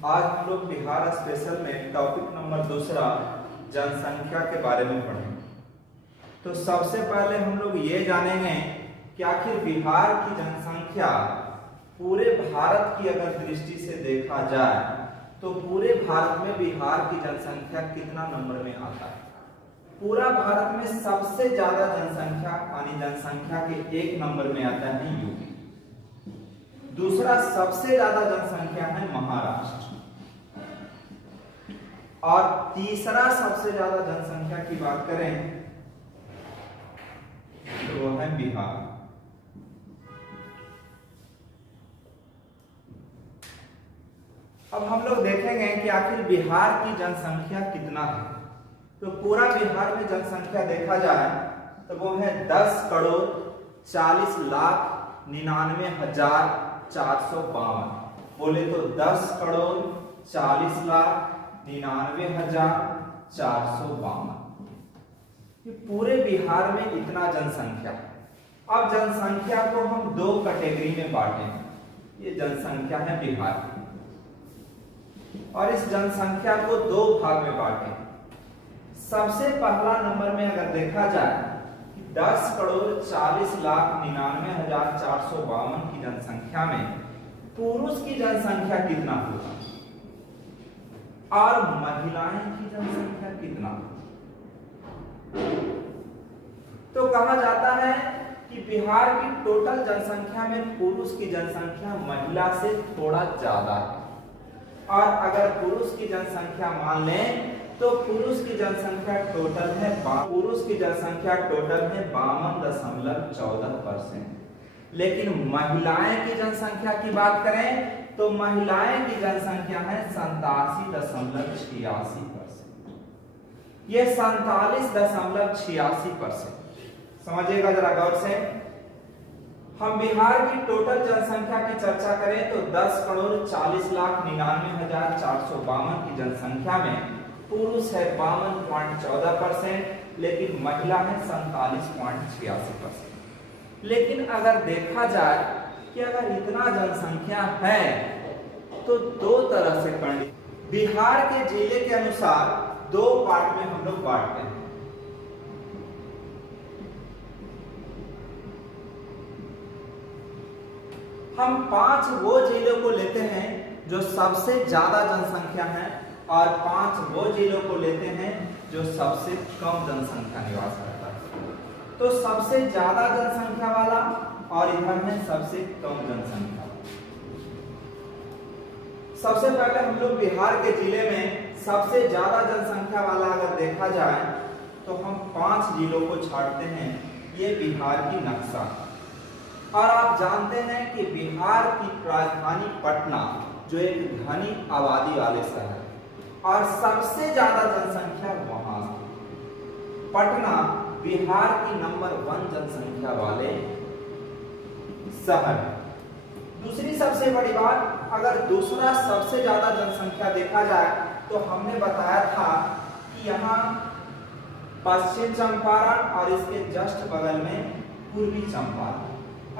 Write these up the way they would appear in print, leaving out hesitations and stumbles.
आज हम लोग बिहार स्पेशल में टॉपिक नंबर दूसरा जनसंख्या के बारे में पढ़ेंगे। तो सबसे पहले हम लोग ये जानेंगे कि आखिर बिहार की जनसंख्या पूरे भारत की अगर दृष्टि से देखा जाए तो पूरे भारत में बिहार की जनसंख्या कितना नंबर में आता है। पूरा भारत में सबसे ज्यादा जनसंख्या यानी जनसंख्या के एक नंबर में आता है यूपी। दूसरा सबसे ज्यादा जनसंख्या है महाराष्ट्र और तीसरा सबसे ज्यादा जनसंख्या की बात करें तो वो है बिहार। अब हम लोग देखेंगे कि आखिर बिहार की जनसंख्या कितना है। तो पूरा बिहार में जनसंख्या देखा जाए तो वो है 10,40,99,452। बोले तो 10,40,99,452। ये पूरे बिहार में इतना जनसंख्या। अब जनसंख्या को हम दो कैटेगरी में बांटेंगे। ये जनसंख्या है बिहार की और इस जनसंख्या को दो भाग में बांटेंगे। सबसे पहला नंबर में अगर देखा जाए कि 10,40,99,452 की जनसंख्या में पुरुष की जनसंख्या कितना होगा और महिलाएं की जनसंख्या कितना। तो कहा जाता है कि बिहार की टोटल जनसंख्या में पुरुष की जनसंख्या महिला से थोड़ा ज्यादा है और अगर पुरुष की जनसंख्या मान लें तो पुरुष की जनसंख्या टोटल है 52.14%। लेकिन महिलाएं की जनसंख्या की बात करें तो महिलाएं की जनसंख्या है 87.86%। ये 47.86%। समझिएगा जरा गौर से। हम बिहार की टोटल जनसंख्या की चर्चा करें तो 10,40,99,452 की जनसंख्या में पुरुष है 52.14%, लेकिन महिला है 47.86%। लेकिन अगर देखा जाए कि अगर इतना जनसंख्या है तो दो तरह से कंडीशन बिहार के जिले के अनुसार दो पार्ट में हम लोग बांटते हैं। हम 5 वो जिलों को लेते हैं जो सबसे ज्यादा जनसंख्या है और 5 वो जिलों को लेते हैं जो सबसे कम जनसंख्या निवास करता है। तो सबसे ज्यादा जनसंख्या वाला और इधर में सबसे कम जनसंख्या। सबसे पहले हम लोग बिहार के जिले में सबसे ज्यादा जनसंख्या वाला अगर देखा जाए तो हम 5 जिलों को छांटते हैं। ये बिहार की नक्शा और आप जानते हैं कि बिहार की राजधानी पटना जो एक घनी आबादी वाले शहर और सबसे ज्यादा जनसंख्या वहां। पटना बिहार की नंबर 1 जनसंख्या वाले शहर। दूसरी सबसे बड़ी बात, अगर दूसरा सबसे ज्यादा जनसंख्या देखा जाए तो हमने बताया था कि यहाँ पश्चिम चंपारण और इसके जस्ट बगल में पूर्वी चंपारण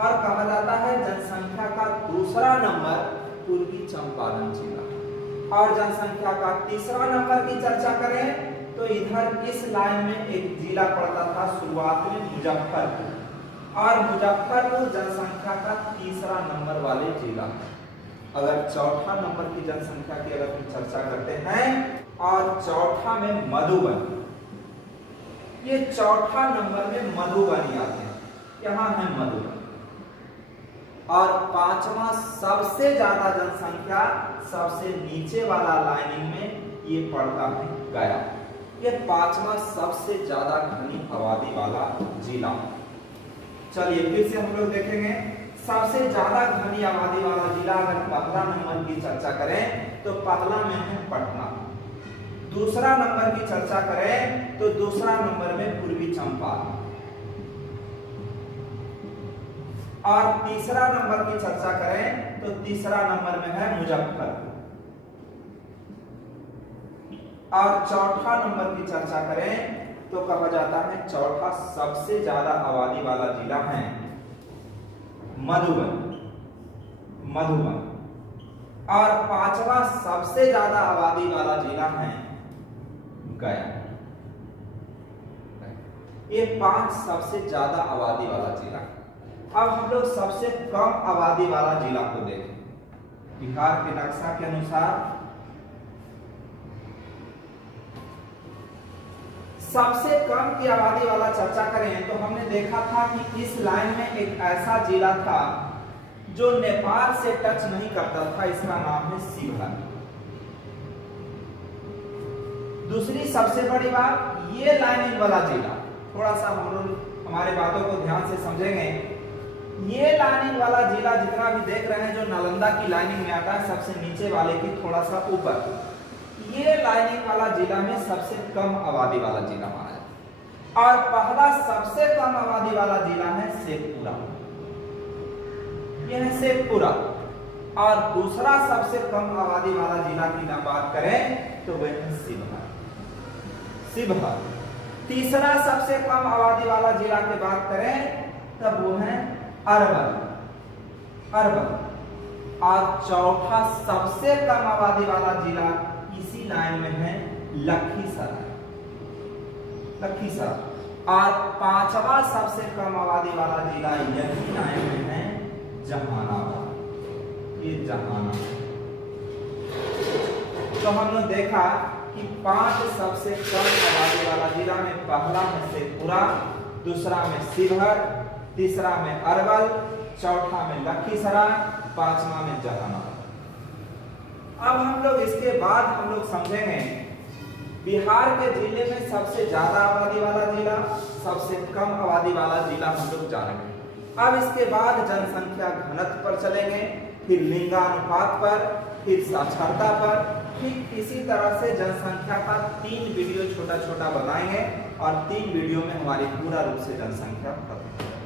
और कहा जाता है जनसंख्या का दूसरा नंबर पूर्वी चंपारण जिला। और जनसंख्या का तीसरा नंबर की चर्चा करें तो इधर इस लाइन में एक जिला पड़ता था शुरुआत में मुजफ्फरपुर और मुजफ्फरपुर जनसंख्या का तीसरा नंबर वाले जिला। अगर चौथा नंबर की जनसंख्या की अगर हम चर्चा करते हैं और चौथा में मधुबनी, ये चौथा नंबर में मधुबनी आते हैं, यहाँ है मधुबनी। और 5वां सबसे ज्यादा जनसंख्या सबसे नीचे वाला लाइनिंग में ये पड़ता है गया। ये 5वां सबसे ज्यादा घनी आबादी वाला जिला। चलिए फिर से हम लोग देखेंगे सबसे ज्यादा घनी आबादी वाला जिला। अगर पहला नंबर की चर्चा करें तो पहला में है पटना। दूसरा नंबर की चर्चा करें तो दूसरा नंबर में पूर्वी चंपारण और तीसरा नंबर की चर्चा करें तो तीसरा नंबर में है मुजफ्फरपुर और चौथा नंबर की चर्चा करें तो कहा जाता है चौथा सबसे ज्यादा आबादी वाला जिला है मधुबनी। और पांचवा सबसे ज्यादा आबादी वाला जिला है गया। ये 5 सबसे ज्यादा आबादी वाला जिला। अब हम लोग सबसे कम आबादी वाला जिला को देखें। बिहार के नक्शा के अनुसार सबसे कम की आबादी वाला चर्चा करें तो हमने देखा था कि इस लाइन में एक ऐसा जिला था जो नेपाल से टच नहीं करता था, इसका नाम है शिवहर। दूसरी सबसे बड़ी बात, ये लाइनिंग वाला जिला, थोड़ा सा हम लोग हमारे बातों को ध्यान से समझेंगे। ये लाइनिंग वाला जिला जितना भी देख रहे हैं जो नालंदा की लाइनिंग में आता है, सबसे नीचे वाले की थोड़ा सा ऊपर, ये लाइनिंग वाला जिला में सबसे कम आबादी वाला जिला माना जाता है। और पहला सबसे कम आबादी वाला जिला है शेखपुरा, यह है शेखपुरा। और दूसरा सबसे कम आबादी वाला जिला की ना बात करें तो वह है शिवहर। तीसरा सबसे कम आबादी वाला जिला की बात करें तब वो है अरवल। और चौथा सबसे कम आबादी वाला जिला इसी लाइन में है लखीसराय। और पांचवा सबसे कम आबादी वाला जिला यही लाइन में है जहानाबाद। ये जहानाबाद। तो हमने देखा कि 5 सबसे कम आबादी वाला जिला में पहला में शेखपुरा, दूसरा में शिवहर, तीसरा में अरवल, चौथा में लखीसराय, पांचवा में जहानाबाद। अब हम लोग इसके बाद हम लोग समझेंगे बिहार के जिले में सबसे ज्यादा आबादी वाला जिला, सबसे कम आबादी वाला जिला हम लोग जानेंगे। अब इसके बाद जनसंख्या घनत्व पर चलेंगे, फिर लिंगानुपात पर, फिर साक्षरता पर, ठीक इसी तरह से जनसंख्या का 3 वीडियो छोटा छोटा बनाएंगे और 3 वीडियो में हमारी पूरा रूप से जनसंख्या खत्म।